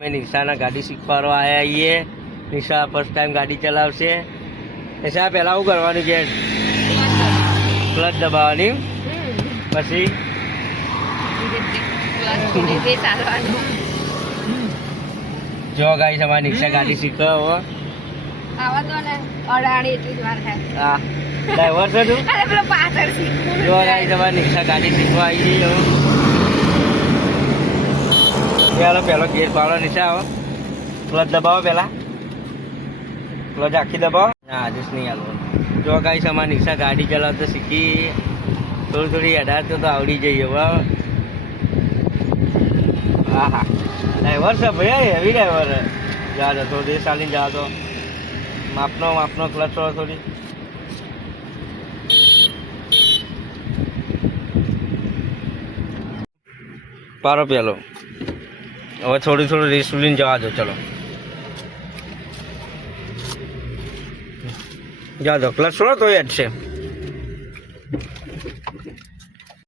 અમે નિશાના ગાડી શીખવાડવા આવ્યા છીએ. નિશા ફર્સ્ટ ટાઈમ ગાડી ચલાવશે. નિશા પહેલાં શું કરવાનું છે? ક્લચ દબાવવાની, પછી જો ગાઈ તમારી નિશા ગાડી શીખવા હા ડ્રાઈવર છે તું. જો ગાઈ તમારી નિશા ગાડી શીખવા આવી ગઈ. ચાલો પહેલો ગેર પાડો નિશા. આવો ક્લચ દબાવો પહેલા. ક્લચ આખી દબાવો. ના આદેશ નહીં આવવાનું. જો ગાઈ તમારી નિશા ગાડી ચલાવતા શીખી. થોડી થોડી અઢાર તો આવડી જઈએ બરાબર. હા હા ડ્રાઈવર છે ભાઈ, હેવી ડ્રાઈવર. જા દો થોડી દેર ચાલીને જા દો. માપનો ક્લચ થોડી. પારો પેલો. હવે થોડું રેસ લઈને જવા દો. ચલો જા દો. ક્લચ છોડો તો યાદ છે.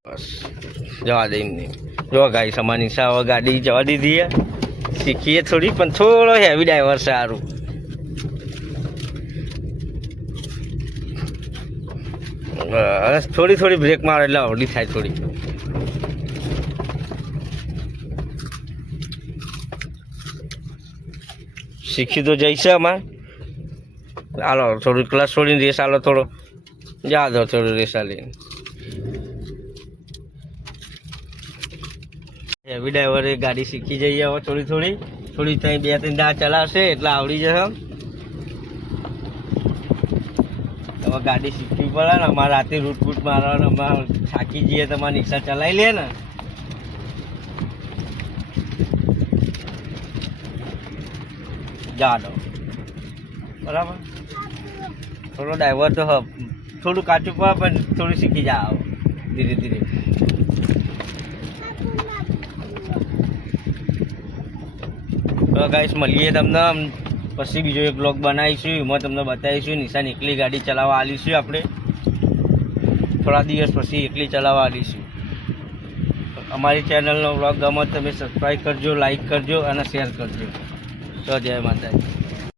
બસ જવા દે એમને. જો ગાઈ સમાન નિશા હવે ગાડી જવા દીધી. શીખીએ થોડી, પણ થોડો હેવી ડ્રાઈવર છે સારું. બસ થોડી બ્રેક મારો એટલે આવડી થાય થોડી. શીખી તો જઈશે અમારે. હાલો થોડું ક્લાસ છોડીને રેસ હાલો થોડો. જા દો થોડું રેસ હાલીને. હેવી ડ્રાઈવરે ગાડી શીખી જઈએ હવે થોડી ત્યાં 2-3 દાડા ચલાવશે એટલે આવડી જશે. હવે ગાડી શીખવી પડે ને. અમારે રાતે રૂટ મારવાનું. અમારે થાકી જઈએ તમારે નિશા ચલાવી લે ને. જા દો બરાબર. થોડો ડ્રાઈવર તો થોડું કાચું પડે પણ થોડું શીખી જાઓ ધીરે ધીરે. તો ગાઈસ મળીએ તમને પછી બીજો એક બ્લોગ બનાવીશું. એમાં તમને બતાવીશું નિશાન એકલી ગાડી ચલાવવા આવીશું. આપણે થોડા દિવસ પછી એકલી ચલાવવા આવીશું. અમારી ચેનલનો બ્લોગ ગમે તમે સબસ્ક્રાઈબ કરજો, લાઈક કરજો અને શેર કરજો. તો જય માતાજી.